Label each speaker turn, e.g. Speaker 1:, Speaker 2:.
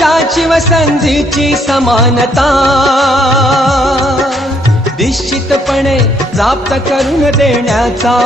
Speaker 1: दर्जाची व संधीची समानता. निश्चितपणे प्राप्त करून देण्याचा